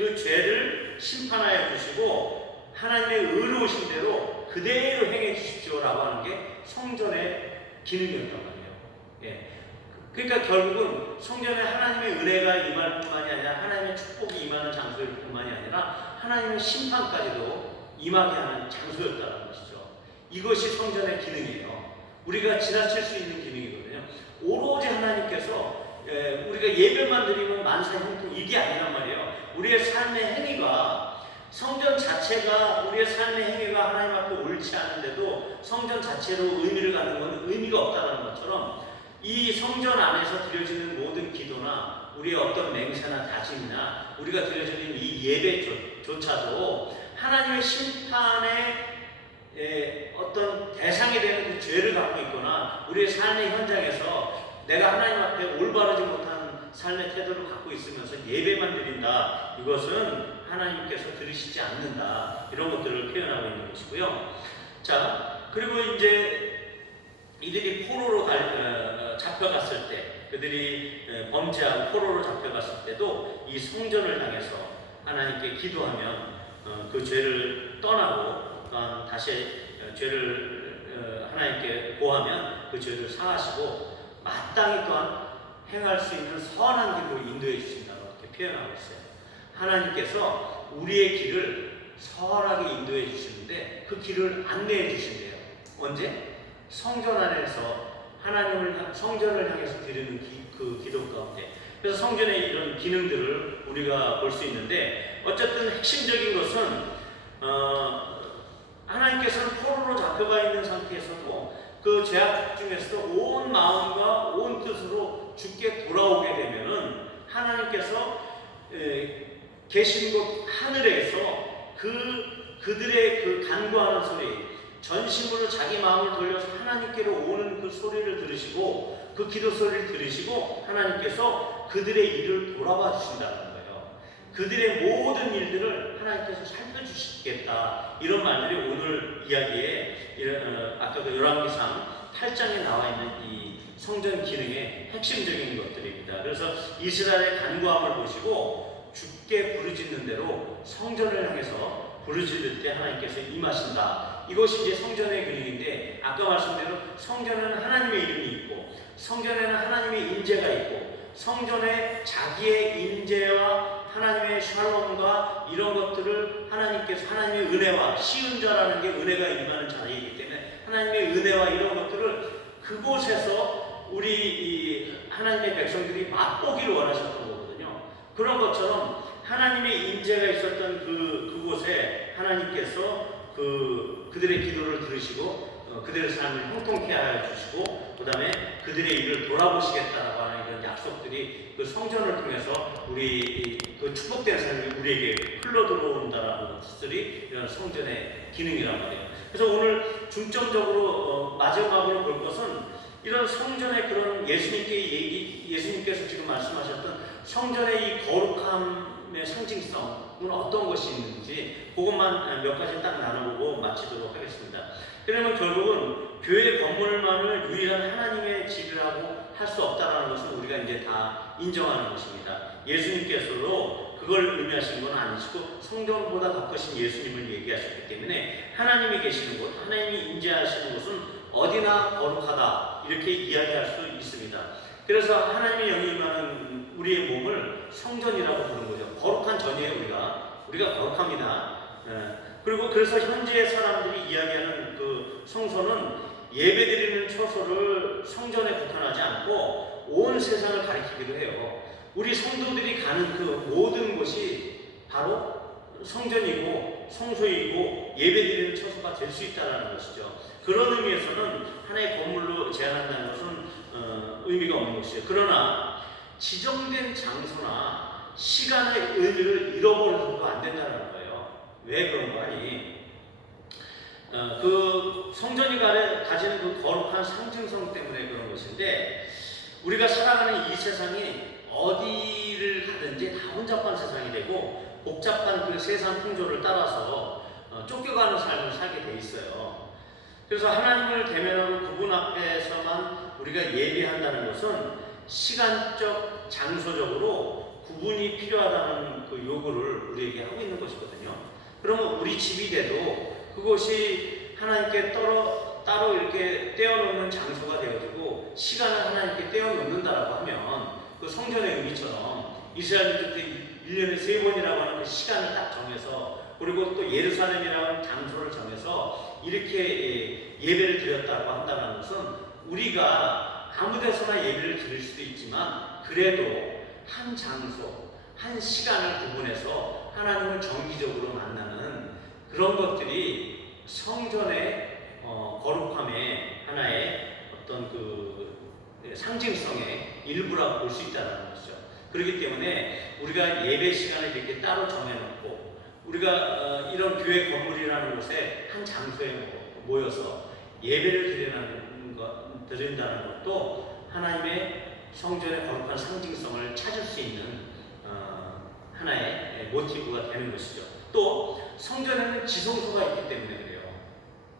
그 죄를 심판하여 주시고 하나님의 의로우신 대로 그대로 행해 주십시오라고 하는 게 성전의 기능이었단 말이에요. 예. 그러니까 결국은 성전에 하나님의 은혜가 임할 뿐만이 아니라 하나님의 축복이 임하는 장소일 뿐만이 아니라 하나님의 심판까지도 임하게 하는 장소였다는 것이죠. 이것이 성전의 기능이에요. 우리가 지나칠 수 있는 기능이거든요. 오로지 하나님께서 우리가 예배만 드리면 만사형통 이게 아니란 말이에요. 우리의 삶의 행위가 성전 자체가 우리의 삶의 행위가 하나님 앞에 옳지 않은데도 성전 자체로 의미를 갖는 건 의미가 없다는 것처럼 이 성전 안에서 드려지는 모든 기도나 우리의 어떤 맹세나 다짐이나 우리가 드려지는 이 예배조차도 하나님의 심판의 어떤 대상이 되는 그 죄를 갖고 있거나 우리의 삶의 현장에서 내가 하나님 앞에 올바르지 못한 삶의 태도를 갖고 있으면서 예배만 드린다. 이것은 하나님께서 들으시지 않는다. 이런 것들을 표현하고 있는 것이고요. 자, 그리고 이제 이들이 포로로 잡혀갔을 때, 그들이 범죄하고 포로로 잡혀갔을 때도 이 성전을 향해서 하나님께 기도하면 그 죄를 떠나고 또한 다시 죄를 하나님께 고하면 그 죄를 사하시고 마땅히 또한 행할 수 있는 선한 길로 인도해 주신다고 이렇게 표현하고 있어요. 하나님께서 우리의 길을 선하게 인도해 주시는데 그 길을 안내해 주신대요. 언제? 성전 안에서 성전을 향해서 드리는 그 기도 가운데. 그래서 성전의 이런 기능들을 우리가 볼 수 있는데 어쨌든 핵심적인 것은 하나님께서는 포로로 잡혀가 있는 상태에서도 그 죄악 중에서 온 마음과 온 뜻으로 주께 돌아오게 되면은 하나님께서 계신 곳 하늘에서 그들의 그 간구하는 소리, 전심으로 자기 마음을 돌려서 하나님께로 오는 그 소리를 들으시고 그 기도 소리를 들으시고 하나님께서 그들의 일을 돌아봐 주신다는 거예요. 그들의 모든 일들을 하나님께서 살펴주시겠다. 이런 말들이 오늘 이야기에 아까 그 열왕기상 8장에 나와 있는 이 성전 기능의 핵심적인 것들입니다. 그래서 이스라엘의 간구함을 보시고 주께 부르짖는 대로 성전을 향해서 부르짖을 때 하나님께서 임하신다. 이것이 이제 성전의 기능인데 아까 말씀대로 성전에는 하나님의 이름이 있고 성전에는 하나님의 임재가 있고 성전에 자기의 임재와 하나님의 샬롬과 이런 것들을 하나님께서 하나님의 은혜와 시은자라는 게 은혜가 임하는 자리이기 때문에 하나님의 은혜와 이런 것들을 그곳에서 우리 이 하나님의 백성들이 맛보기를 원하셨던 거거든요. 그런 것처럼 하나님의 임재가 있었던 그곳에 하나님께서 그들의 기도를 들으시고 그들의 삶을 형통케 하여 주시고 그 다음에 그들의 일을 돌아보시겠다라고 하는 이런 약속들이 그 성전을 통해서 우리 그 축복된 삶이 우리에게 흘러 들어온다라는 것들이 이런 성전의 기능이란 말이에요. 그래서 오늘 중점적으로 마지막으로 볼 것은 이런 성전의 그런 예수님께서 지금 말씀하셨던 성전의 이 거룩함의 상징성은 어떤 것이 있는지 그것만 몇 가지 딱 나눠보고 마치도록 하겠습니다. 그러면 결국은 교회 건물만을 유일한 하나님의 집이라고 할 수 없다는 것은 우리가 이제 다 인정하는 것입니다. 예수님께서도 그걸 의미하시는 건 아니시고 성전보다 더 크신 예수님을 얘기하셨기 때문에 하나님이 계시는 곳, 하나님이 임재하시는 곳은 어디나 거룩하다 이렇게 이야기할 수 있습니다. 그래서 하나님의 영이 임하는 우리의 몸을 성전이라고 부르는 거죠. 거룩한 전이에요. 우리가 거룩합니다. 그리고 그래서 현지의 사람들이 이야기하는 그 성소는 예배드리는 처소를 성전에 국한하지 않고 온 세상을 가리키기도 해요. 우리 성도들이 가는 그 모든 곳이 바로 성전이고 성소이고 예배드리는 처소가 될 수 있다는 것이죠. 그런 의미에서는 하나의 건물로 제한한다는 것은 의미가 없는 것이죠. 그러나 지정된 장소나 시간의 의미를 잃어버려서도 안 된다는 거예요. 왜 그런 거 아니? 그 성전이 가지는 그 거룩한 상징성 때문에 그런 것인데 우리가 살아가는 이 세상이 어디를 가든지 다 혼잡한 세상이 되고 복잡한 그 세상 풍조를 따라서 쫓겨가는 삶을 살게 돼 있어요. 그래서 하나님을 대면하는 그분 앞에서만 우리가 예배한다는 것은 시간적, 장소적으로 구분이 필요하다는 그 요구를 우리에게 하고 있는 것이거든요. 그러면 우리 집이 돼도 그것이 하나님께 따로 이렇게 떼어놓는 장소가 되어지고 시간을 하나님께 떼어놓는다라고 하면 그 성전의 의미처럼 이스라엘들 때 1년에 3번이라고 하는 그 시간을 딱 정해서 그리고 또 예루살렘이라는 장소를 정해서 이렇게 예배를 드렸다고 한다는 것은 우리가 아무 데서나 예배를 드릴 수도 있지만 그래도 한 장소, 한 시간을 구분해서 하나님을 정기적으로 만나는 그런 것들이 성전의 거룩함의 하나의 어떤 그 상징성의 일부라고 볼 수 있다는 것이죠. 그렇기 때문에 우리가 예배 시간을 이렇게 따로 정해놓고 우리가 이런 교회 건물이라는 곳에 한 장소에 모여서 예배를 드린다는 것도 하나님의 성전의 거룩한 상징성을 찾을 수 있는 하나의 모티브가 되는 것이죠. 또 성전에는 지성소가 있기 때문에 그래요.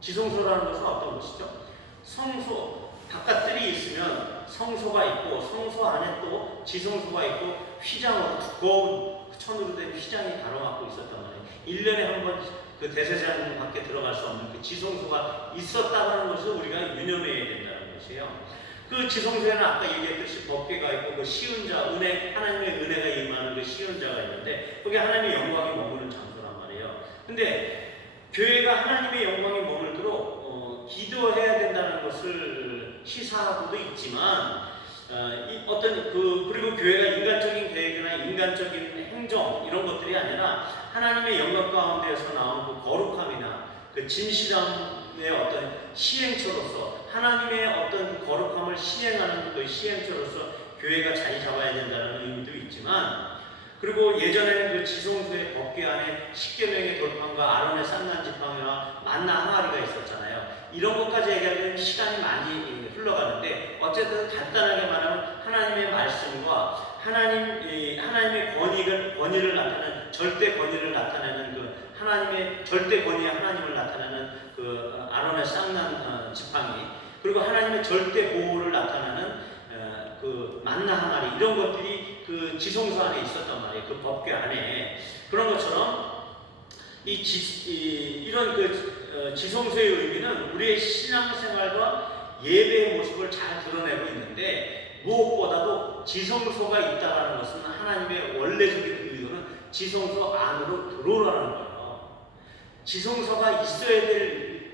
지성소라는 것은 어떤 것이죠? 성소, 바깥들이 있으면 성소가 있고 성소 안에 또 지성소가 있고 휘장으로 두꺼운 천으로 된 휘장이 가로막고 있었단 말이에요. 1년에 한 번 그 대제사장 밖에 들어갈 수 없는 그 지성소가 있었다는 것을 우리가 유념해야 된다는 것이에요. 그 지성소에는 아까 얘기했듯이 법궤가 있고 그 시은자, 은혜, 하나님의 은혜가 임하는 그 시은자가 있는데 거기 하나님의 영광이 머무는 장소란 말이에요. 근데 교회가 하나님의 영광이 머물도록 기도해야 된다는 것을 시사하고도 있지만 그리고 교회가 인간적인 계획이나 인간적인 행정 이런 것들이 아니라 하나님의 영광 가운데에서 나오는 그 거룩함이나 그 진실함의 어떤 시행처로서 하나님의 어떤 그 거룩함을 시행하는 그 시행처로서 교회가 자리 잡아야 된다는 의미도 있지만 그리고 예전에는 그 지성소의 법궤 안에 십계명의 돌판과 아론의 쌍난 지팡이와 만나 항아리가 있었잖아요. 이런 것까지 얘기하면 시간이 많이 흘러가는데 어쨌든 간단하게 말하면 하나님의 말씀과 하나님의 권위를 나타내는 절대 권위를 나타내는 그 하나님의 절대 권위의 하나님을 나타내는 그 아론의 쌍난 지팡이 그리고 하나님의 절대 보호를 나타내는 그 만나 항아리 이런 것들이 그 지성소 안에 있었단 말이에요. 그 법궤 안에 그런 것처럼 이런 그 지성소의 의미는 우리의 신앙생활과 예배의 모습을 잘 드러내고 있는데 무엇보다도 지성소가 있다라는 것은 하나님의 원래적인 의도는 지성소 안으로 들어오라는 거예요. 지성소가 있어야 될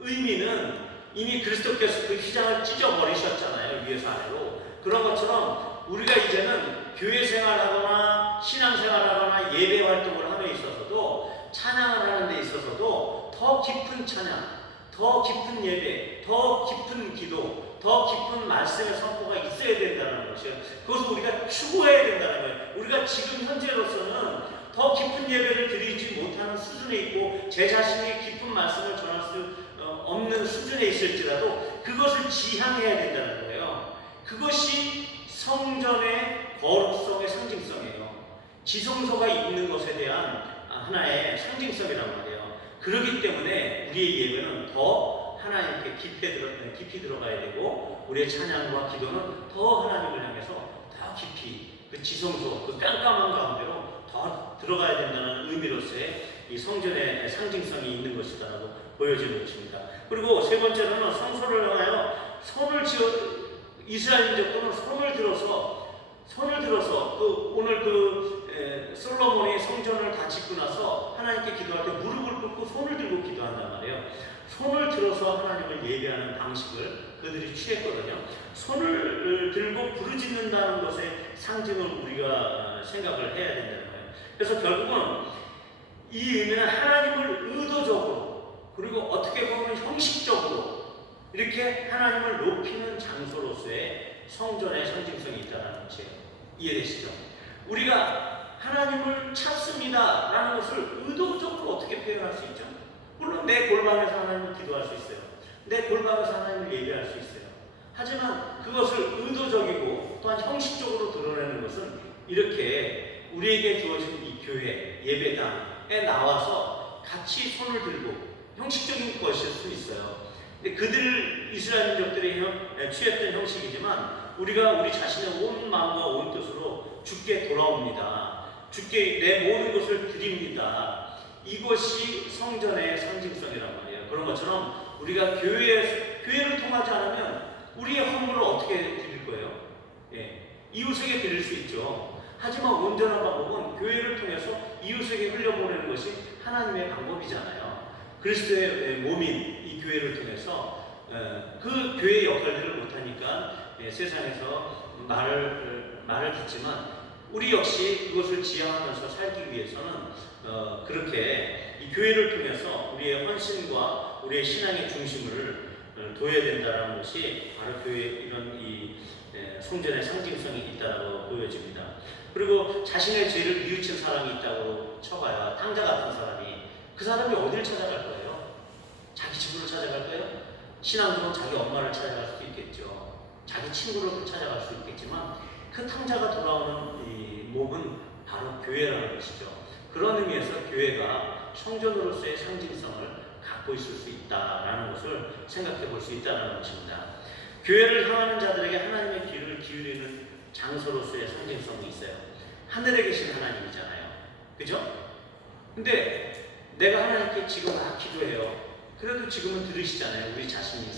의미는 이미 그리스도께서 그 휘장을 찢어버리셨잖아요. 위에서 아래로. 그런 것처럼 우리가 이제는 교회 생활하거나 신앙생활하거나 예배 활동을 함에 있어서도 찬양을 하는 데 있어서도 더 깊은 찬양, 더 깊은 예배, 더 깊은 기도, 더 깊은 말씀의 선포가 있어야 된다는 것이에요. 그것을 우리가 추구해야 된다는 거예요. 우리가 지금 현재로서는 더 깊은 예배를 드리지 못하는 수준에 있고 제 자신이 깊은 말씀을 전할 수 없는 수준에 있을지라도 그것을 지향해야 된다는 거예요. 그것이 성전의 거룩성의 상징성이에요. 지성소가 있는 것에 대한 하나의 상징성이란 말이에요. 그렇기 때문에 우리의 예배는 더 하나님께 깊이 들어가야 되고 우리의 찬양과 기도는 더 하나님을 향해서 더 깊이 그 지성소, 그 깜깜한 가운데로 더 들어가야 된다는 의미로서의 이 성전의 상징성이 있는 것이다라고 보여지는 것입니다. 그리고 세 번째로는 성소를 향하여 이스라엘 민족들은 손을 들어서 오늘 솔로몬이 성전을 다 짓고 나서 하나님께 기도할 때 무릎을 꿇고 손을 들고 기도한단 말이에요. 손을 들어서 하나님을 예배하는 방식을 그들이 취했거든요. 손을 들고 부르짖는다는 것의 상징을 우리가 생각을 해야 된다는 거예요. 그래서 결국은 이 의미는 하나님을 의도적으로 그리고 어떻게 보면 형식적으로 이렇게 하나님을 높이는 장소로서의 성전의 상징성이 있다는 것이에요. 이해되시죠? 우리가 하나님을 찾습니다 라는 것을 의도적으로 어떻게 표현할 수 있죠? 물론 내 골방에서 하나님을 기도할 수 있어요. 내 골방에서 하나님을 예배할 수 있어요. 하지만 그것을 의도적이고 또한 형식적으로 드러내는 것은 이렇게 우리에게 주어진 이 교회 예배당에 나와서 같이 손을 들고 형식적인 것일 수 있어요. 근데 이스라엘 민족들이 취했던 형식이지만 우리가 우리 자신의 온 마음과 온 뜻으로 주께 돌아옵니다. 주께 내 모든 것을 드립니다. 이것이 성전의 상징성이란 말이에요. 그런 것처럼 우리가 교회를 통하지 않으면 우리의 헌물을 어떻게 드릴 거예요? 예, 이웃에게 드릴 수 있죠. 하지만 온전한 방법은 교회를 통해서 이웃에게 흘려보내는 것이 하나님의 방법이잖아요. 그리스도의 몸인 이 교회를 통해서 그 교회의 역할들을 못하니까 세상에서 말을 듣지만 우리 역시 그것을 지향하면서 살기 위해서는 그렇게 이 교회를 통해서 우리의 헌신과 우리의 신앙의 중심을 둬야 된다는 것이 바로 교회 이런 이 성전의 상징성이 있다고 보여집니다. 그리고 자신의 죄를 뉘우친 사람이 있다고 쳐봐요. 탕자 같은 사람이. 그 사람이 어디를 찾아갈 거예요? 자기 집으로 찾아갈 거예요? 신앙적으로 자기 엄마를 찾아갈 수도 있겠죠. 자기 친구를 찾아갈 수 있겠지만 그 탕자가 돌아오는 이 몸은 바로 교회라는 것이죠. 그런 의미에서 교회가 성전으로서의 상징성을 갖고 있을 수 있다라는 것을 생각해 볼 수 있다는 것입니다. 교회를 향하는 자들에게 하나님의 귀를 기울이는 장소로서의 상징성이 있어요. 하늘에 계신 하나님이잖아요. 그죠? 근데 내가 하나님께 지금 막 기도해요. 그래도 지금은 들으시잖아요. 우리 자신이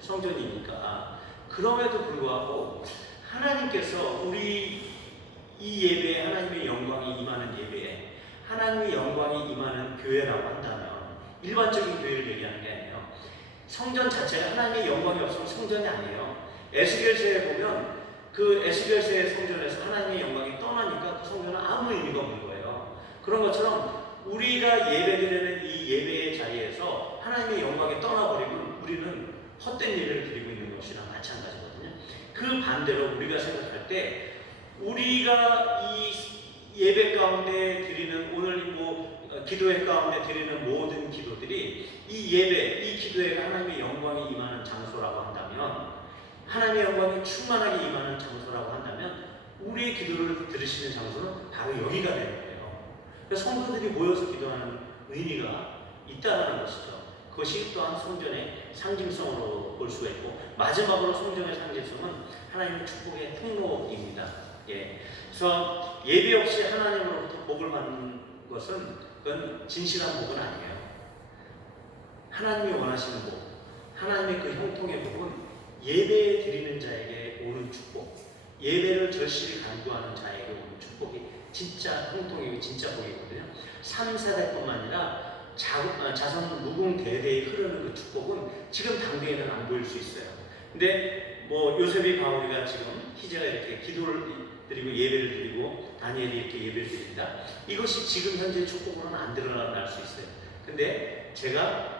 성전이니까. 그럼에도 불구하고 하나님께서 우리 이 예배에 하나님의 영광이 임하는 예배에 하나님의 영광이 임하는 교회라고 한다면 일반적인 교회를 얘기하는 게 아니에요. 성전 자체가 하나님의 영광이 없으면 성전이 아니에요. 에스겔서에 보면 그 에스겔서의 성전에서 하나님의 영광이 떠나니까 그 성전은 아무 의미가 없는 거예요. 그런 것처럼 우리가 예배드리는 이 예배의 자리에서 하나님의 영광이 떠나버리면 우리는 헛된 예배를 드리고 있는 것이랑 마찬가지거든요. 그 반대로 우리가 생각할 때 우리가 이 예배 가운데 드리는 오늘 기도회 가운데 드리는 모든 기도들이 이 예배, 이 기도회가 하나님의 영광이 임하는 장소라고 한다면 하나님의 영광이 충만하게 임하는 장소라고 한다면 우리의 기도를 들으시는 장소는 바로 여기가 되는 거예요. 그래서 성도들이 모여서 기도하는 의미가 있다는 것이죠. 그것이 또한 성전의 상징성으로 볼 수가 있고 마지막으로 성전의 상징성은 하나님의 축복의 통로입니다. 예. 그래서 예배 없이 하나님으로부터 복을 받는 것은 그건 진실한 복은 아니에요. 하나님이 원하시는 복, 하나님의 그 형통의 복은 예배 드리는 자에게 오는 축복, 예배를 절실히 간구하는 자에게 오는 축복이 진짜 형통이고 진짜 복이거든요. 3, 4대뿐만 아니라 자손 무궁대대에 흐르는 그 축복은 지금 당대에는 안 보일 수 있어요. 근데 요셉이 바울이가 지금 희재가 이렇게 기도를 드리고 예배를 드리고 다니엘이 이렇게 예배를 드립니다. 이것이 지금 현재 축복으로는 안 드러날 수 있어요. 근데 제가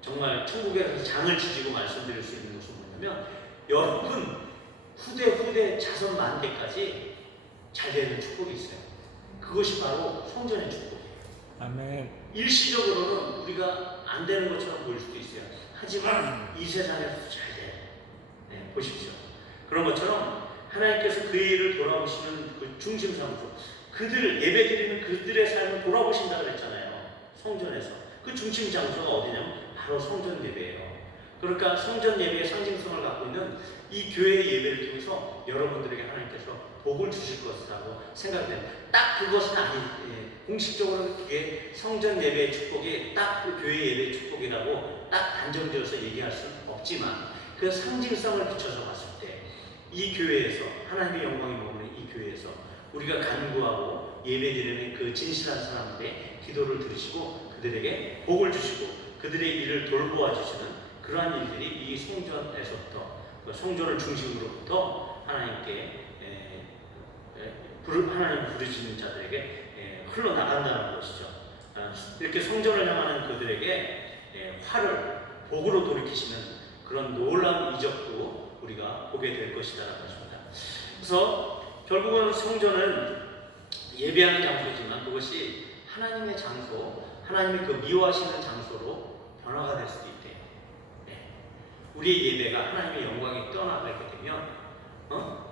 정말 천국에서 장을 지지고 말씀드릴 수 있는 것은 뭐냐면 여러분 후대 자손 만대까지 잘 되는 축복이 있어요. 그것이 바로 성전의 축복이에요. 아멘. 일시적으로는 우리가 안 되는 것처럼 보일 수도 있어요. 하지만 이 세상에서 잘 돼요. 네, 보십시오. 그런 것처럼 하나님께서 그 일을 돌아보시는 그 중심 장소, 그들 예배드리는 그들의 삶을 돌아보신다 그랬잖아요. 성전에서 그 중심 장소가 어디냐면 바로 성전 예배예요. 그러니까 성전 예배의 상징성을 갖고 있는 이 교회의 예배를 통해서 여러분들에게 하나님께서 복을 주실 것이라고 생각돼요. 딱 그것은 공식적으로 그게 성전 예배의 축복이 딱 그 교회 예배의 축복이라고 딱 단정지어서 얘기할 수는 없지만 그 상징성을 비춰서 봤을 때 이 교회에서 하나님의 영광이 머무는 이 교회에서 우리가 간구하고 예배드리는 그 진실한 사람들의 기도를 들으시고 그들에게 복을 주시고 그들의 일을 돌보아 주시는 그러한 일들이 이 성전에서부터 성전을 중심으로부터 하나님께 하나님 부르시는 자들에게 흘러나간다는 것이죠. 이렇게 성전을 향하는 그들에게 화를 복으로 돌이키시는 그런 놀라운 이적도 우리가 보게 될 것이라는 것입니다. 그래서 결국은 성전은 예배하는 장소지만 그것이 하나님의 장소, 하나님의 그 미워하시는 장소로 변화가 될 수도 있대요. 네. 우리의 예배가 하나님의 영광이 떠나가게 되면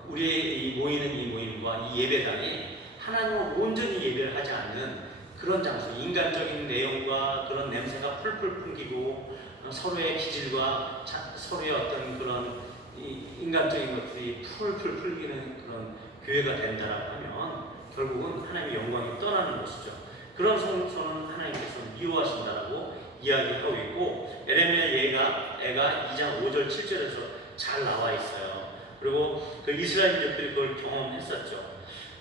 우리의 이 모임과 이 예배당이 하나님을 온전히 예배를 하지 않는 그런 장소, 인간적인 내용과 그런 냄새가 풀풀 풍기고 서로의 기질과 서로의 어떤 그런 이 인간적인 것들이 풀풀 풀리는 그런 교회가 된다라고 하면 결국은 하나님의 영광이 떠나는 것이죠. 그런 성소는 하나님께서 미워하신다라고 이야기하고 있고, 에레미야 애가 2장 5절 7절에서 잘 나와 있어요. 그리고 그 이스라엘 민족들이 그걸 경험했었죠.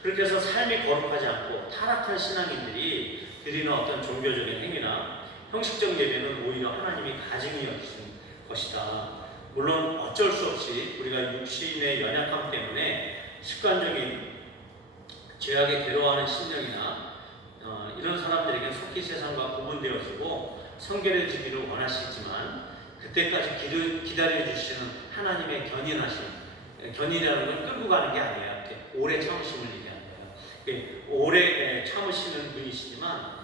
그렇게 해서 삶이 거룩하지 않고 타락한 신앙인들이 드리는 어떤 종교적인 행위나 형식적 예배는 오히려 하나님이 가증히 여기신 것이다. 물론 어쩔 수 없이 우리가 육신의 연약함 때문에 습관적인 죄악에 괴로워하는 심령이나 이런 사람들에게 속히 세상과 구분되어지고 성결해지기를 원하시지만, 그때까지 기다려 주시는 하나님의 견인이라는 건 끌고 가는 게 아니에요. 오래 참으심을 얘기하는 거예요. 오래 참으시는 분이시지만,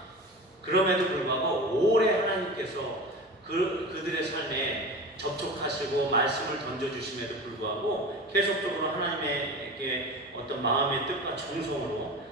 그럼에도 불구하고 오래 하나님께서 그들의 삶에 접촉하시고 말씀을 던져주심에도 불구하고 계속적으로 하나님에게 어떤 마음의 뜻과 정성으로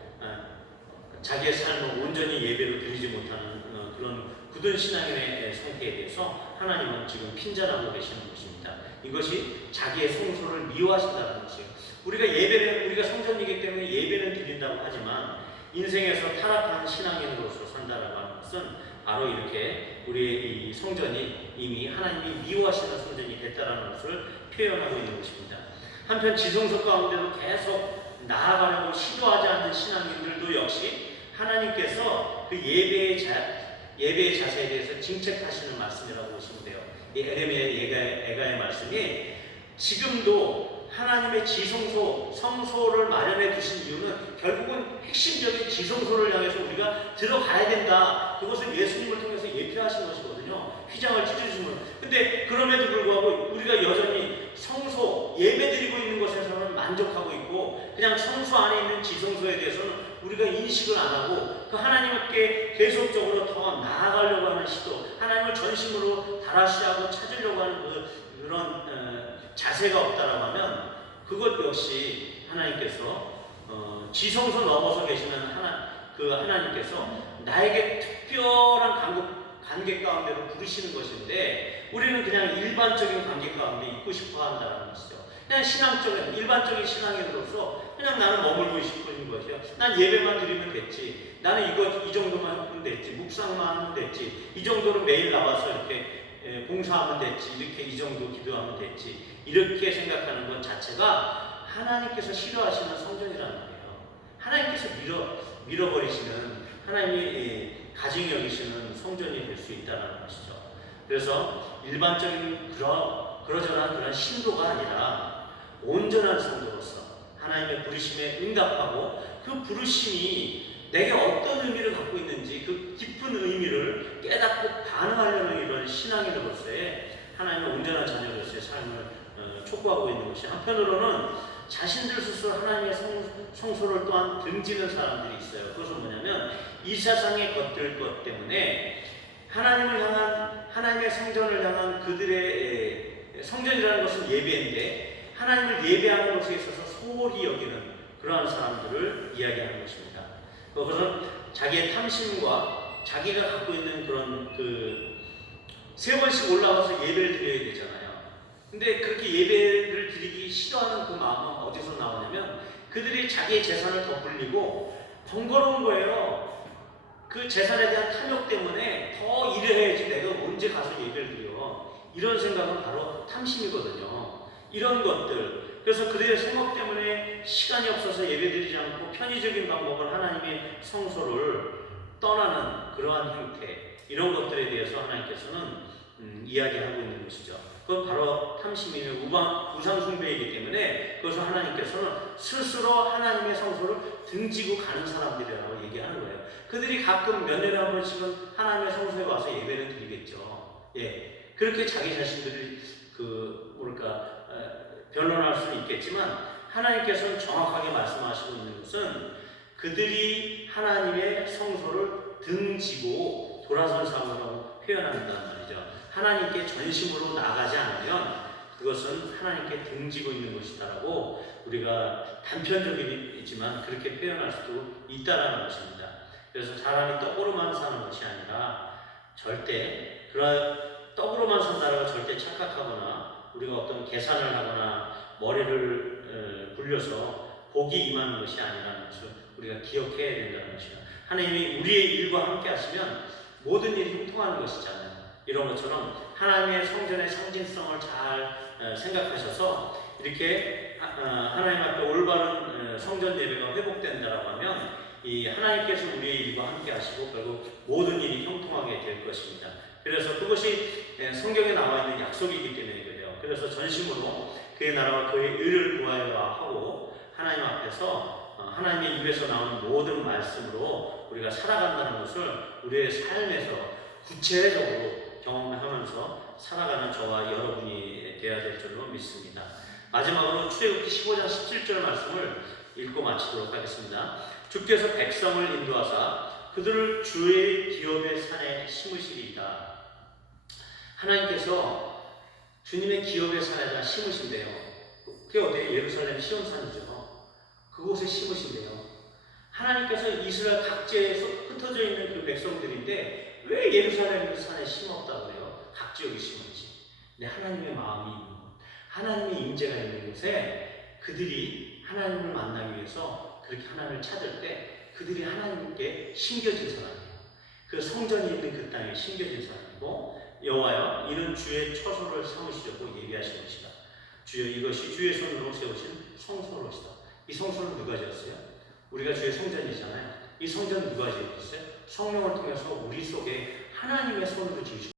자기의 삶을 온전히 예배로 드리지 못하는 그런 굳은 신앙인의 상태에 대해서 하나님은 지금 핀잔하고 계시는 것입니다. 이것이 자기의 성소를 미워하신다는 것이에요. 우리가 성전이기 때문에 예배는 드린다고 하지만 인생에서 타락한 신앙인으로서 산다라고 하는 것은 바로 이렇게 우리의 이 성전이 이미 하나님이 미워하시는 성전이 됐다라는 것을 표현하고 있는 것입니다. 한편 지성소 가운데도 계속 나아가려고 시도하지 않는 신앙인들도 역시 하나님께서 그 예배의 자세에 대해서 징책하시는 말씀이라고 보시면 돼요. 이 에레미야 애가의 말씀이 지금도 하나님의 지성소, 성소를 마련해 두신 이유는 결국은 핵심적인 지성소를 향해서 우리가 들어가야 된다. 그것을 예수님을 통해서 예표하신 것이거든요. 휘장을 찢으신 분. 근데 그럼에도 불구하고 우리가 여전히 성소, 예배드리고 있는 것에서는 만족하고 있고, 그냥 성소 안에 있는 지성소에 대해서는 우리가 인식을 안 하고 그 하나님께 계속적으로 더 나아가려고 하는 시도, 하나님을 전심으로 다라시하고 찾으려고 하는 그런 자세가 없다라고 하면 그것 역시 하나님께서 지성소 넘어서 계시는 하나님께서 나에게 특별한 관계 가운데로 부르시는 것인데, 우리는 그냥 일반적인 관계 가운데 있고 싶어 한다는 것이죠. 그냥 일반적인 신앙인으로서 그냥 나는 머물고 싶은 것이요. 난 예배만 드리면 됐지. 나는 이 정도만 하면 됐지. 묵상만 하면 됐지. 이 정도로 매일 나와서 이렇게 봉사하면 됐지. 이렇게 이 정도 기도하면 됐지. 이렇게 생각하는 것 자체가 하나님께서 싫어하시는 성전이라는 거예요. 하나님께서 밀어버리시는, 하나님이 가증히 여기시는 성전이 될 수 있다는 것이죠. 그래서 일반적인 그러저러한 그런 신도가 아니라 온전한 성도로서 하나님의 부르심에 응답하고 그 부르심이 내게 어떤 의미를 갖고 있는지 그 깊은 의미를 깨닫고 반응하려는 이런 신앙인으로서의 하나님의 온전한 자녀로서의 삶을 촉구하고 있는 것이, 한편으로는 자신들 스스로 하나님의 성소를 또한 등지는 사람들이 있어요. 그것은 뭐냐면 이 세상의 것 때문에 하나님의 성전을 향한 그들의 성전이라는 것은 예배인데 하나님을 예배하는 것에 있어서 소홀히 여기는 그러한 사람들을 이야기하는 것입니다. 그것은 자기의 탐심과 자기가 갖고 있는 그런 세 번씩 올라와서 예배를 드려야 되잖아요. 근데 그렇게 예배를 드리기 싫어하는 그 마음은 어디서 나오냐면 그들이 자기의 재산을 더 불리고 번거로운 거예요. 그 재산에 대한 탐욕 때문에 더 일을 해야지 내가 언제 가서 예배를 드려. 이런 생각은 바로 탐심이거든요. 이런 것들. 그래서 그들의 생업 때문에 시간이 없어서 예배드리지 않고 편의적인 방법을 하나님의 성소를 떠나는 그러한 형태, 이런 것들에 대해서 하나님께서는 이야기하고 있는 것이죠. 그건 바로 탐심이며 우상숭배이기 때문에 그것을 하나님께서는 스스로 하나님의 성소를 등지고 가는 사람들이라고 얘기하는 거예요. 그들이 가끔 몇 년에 한 번씩은 하나님의 성소에 와서 예배를 드리겠죠. 예, 그렇게 자기 자신들을 변론할 수는 있겠지만 하나님께서는 정확하게 말씀하시고 있는 것은 그들이 하나님의 성소를 등지고 돌아선 상황으로 표현한다는 말이죠. 하나님께 전심으로 나가지 않으면 그것은 하나님께 등지고 있는 것이다라고 우리가 단편적이지만 그렇게 표현할 수도 있다라는 것입니다. 그래서 사람이 떡으로만 사는 것이 아니라 절대 떡으로만 산다라고 절대 착각하거나 우리가 어떤 계산을 하거나 머리를 굴려서 복이 임하는 것이 아니라는 것을 우리가 기억해야 된다는 것이죠. 하나님이 우리의 일과 함께 하시면 모든 일이 형통하는 것이잖아요. 이런 것처럼 하나님의 성전의 상징성을 잘 생각하셔서 이렇게 하나님 앞에 올바른 성전 예배가 회복된다라고 하면 이 하나님께서 우리의 일과 함께 하시고 결국 모든 일이 형통하게 될 것입니다. 그래서 그것이 성경에 나와 있는 약속이기 때문에 그래요. 그래서 전심으로 그의 나라와 그의 의를 구하여 하고 하나님 앞에서 하나님의 입에서 나오는 모든 말씀으로 우리가 살아간다는 것을 우리의 삶에서 구체적으로 경험하면서 살아가는 저와 여러분이 되어야 될 줄로 믿습니다. 마지막으로 출애굽기 15장 17절 말씀을 읽고 마치도록 하겠습니다. 주께서 백성을 인도하사 그들을 주의 기업의 산에 심으시리이다. 하나님께서 주님의 기업의 산에다 심으신대요. 그게 어디에? 예루살렘 시온산이죠. 그곳에 심으신대요. 하나님께서 이스라엘 각지에서 흩어져 있는 그 백성들인데 왜 예루살렘 산에 심었다고 그래요? 각 지역에 심었지. 근데 하나님의 마음이 있는 것, 하나님의 임재가 있는 곳에 그들이 하나님을 만나기 위해서 그렇게 하나님을 찾을 때 그들이 하나님께 심겨진 사람이에요. 그 성전이 있는 그 땅에 심겨진 사람이고, 여호와여 이는 주의 처소를 삼으시려고 예비하신 것이다. 주여 이것이 주의 손으로 세우신 성소로시다. 이 성소는 누가 지었어요? 우리가 주의 성전이잖아요. 이 성전은 누가 지었어요? 성령을 통해서 우리 속에 하나님의 손으로 지으신